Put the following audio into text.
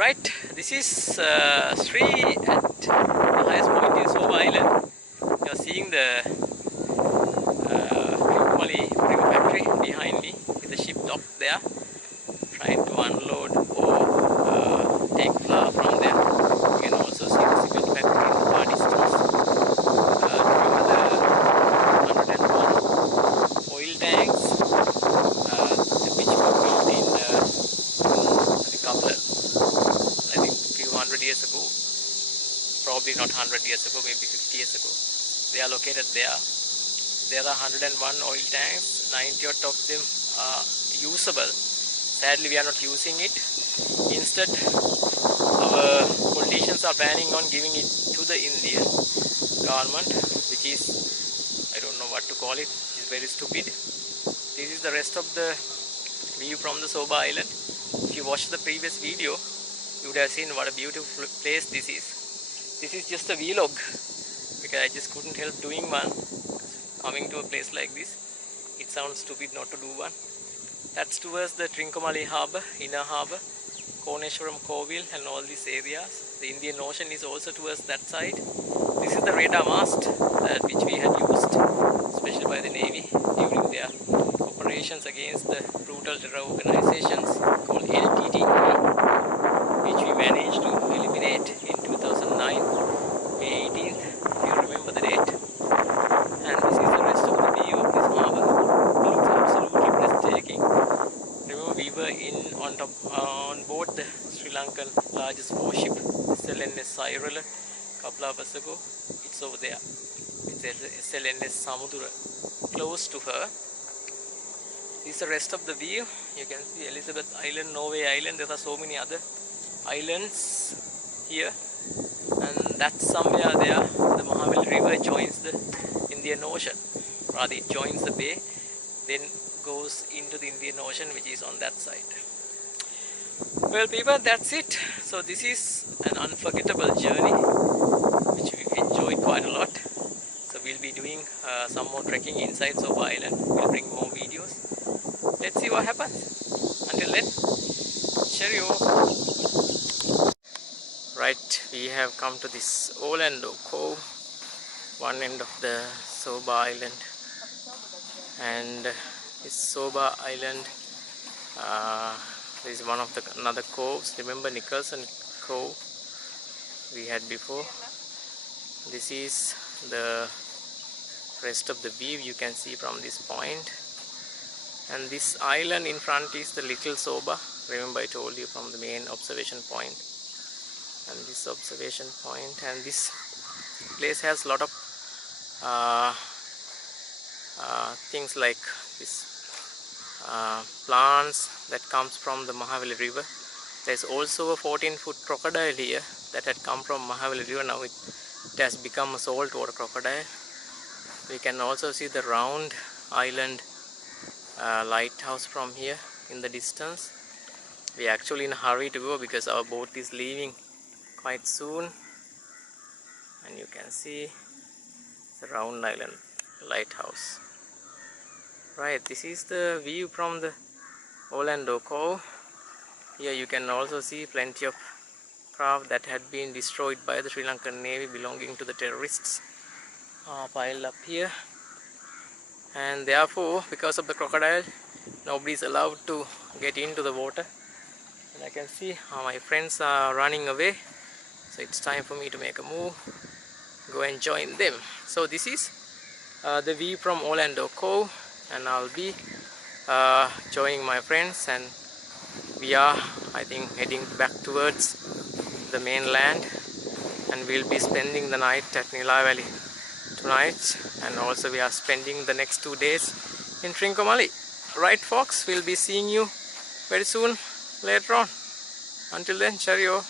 Right, this is Sri at the highest point in Soba Island. You are seeing the Trincomalee factory behind me with the ship docked there, trying to unload or take flour from there. You can also see the cement factory in the far distance. Remember the 101 oil tanks which were built in a couple of, I think, few hundred years ago, probably not 100 years ago, maybe 50 years ago. They are located there. There are 101 oil tanks, 90 odd of them are usable. Sadly, we are not using it. Instead, our politicians are planning on giving it to the Indian government, which is, I don't know what to call it, which is very stupid. This is the rest of the view from the Soba Island. If you watched the previous video, you would have seen what a beautiful place this is. This is just a vlog because I just couldn't help doing one. Coming to a place like this, it sounds stupid not to do one. That's towards the Trincomalee harbour, inner harbour, Koneshwaram Kovil and all these areas. The Indian Ocean is also towards that side. This is the radar mast which we had used, especially by the Navy during their operations against the brutal terror organizations called LTTE, which we managed to eliminate in 2009, May 18th, if you remember the date. And this is the rest of the view of this harbour. It looks absolutely breathtaking. Remember, we were on board the Sri Lankan largest warship, SLNS Sairala, a couple of hours ago. It's over there. It's SLNS Samudra, close to her. This is the rest of the view. You can see Elizabeth Island, Norway Island. There are so many other islands here, and that's somewhere there. The Mahavali River joins the Indian Ocean. Rather, it joins the bay, then goes into the Indian Ocean, which is on that side. Well, people, that's it. So this is an unforgettable journey, which we enjoyed quite a lot. So we'll be doing some more trekking inside Soba Island. We'll bring more videos. Let's see what happens. Until then, cheerio. Right, we have come to this Orlando Cove, one end of the Soba Island, and this Soba Island is one of the another coves. Remember Nicholson Cove we had before. This is the rest of the view you can see from this point, and this island in front is the little Soba. Remember I told you from the main observation point, and this observation point, and this place has a lot of things like this plants that comes from the Mahavali River. There's also a 14-foot crocodile here that had come from Mahavali River. Now it has become a saltwater crocodile. We can also see the round island lighthouse from here in the distance. We are actually in a hurry to go because our boat is leaving quite soon, and you can see the round island lighthouse. Right, this is the view from the Orlando Cove. Here you can also see plenty of craft that had been destroyed by the Sri Lankan Navy belonging to the terrorists piled up here, and therefore because of the crocodile nobody is allowed to get into the water. And I can see how my friends are running away, so it's time for me to make a move, go and join them. So this is the view from Orlando Cove, and I'll be joining my friends, and we are, I think, heading back towards the mainland, and we'll be spending the night at Nila Valley tonight, and also we are spending the next 2 days in Trincomalee. Right folks, we'll be seeing you very soon later on. Until then, cheerio.